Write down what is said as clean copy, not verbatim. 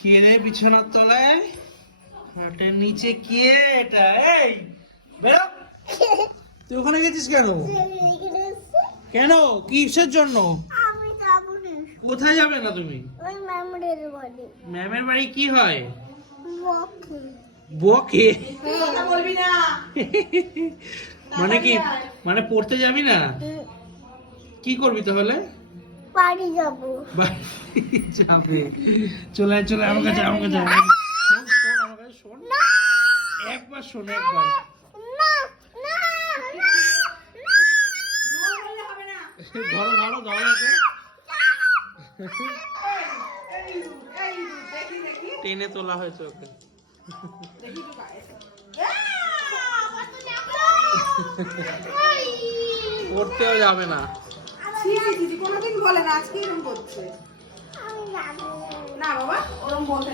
কে রে বিছানার তলায়? খাটের নিচে কে এটা? এই বেরো। তুই ওখানে গেছিস কেন? কেন? কিসের জন্য? আমি যাবো না। কোথায় যাবে না তুমি? ওই ম্যামের বাড়ি। ম্যামের বাড়ি কি হয়? বকে। বকে? কথা বলবি না। মানে কি? মানে পড়তে যাবি না? কি করবি তাহলে? বাড়ি যাবো। বাড়ি যাবে। চলে আয়, চলে আয়, আমার কাছে, আমার কাছে। শোন, শোন, আমার কাছে শোন। একবার শোন, একবার। না না না নো বললে হবে না। ধরো, ধরো, ধরো ওকে। দেখি দেখি টেনে তোলা হয়েছে ওকে। দেখি তো গায়ে। পড়তেও যাবে না। ছি ছি ছি, কোনোদিন বলে না, আজকে এরকম করছে। আমি যাবো না বাবা, ওরকম বলে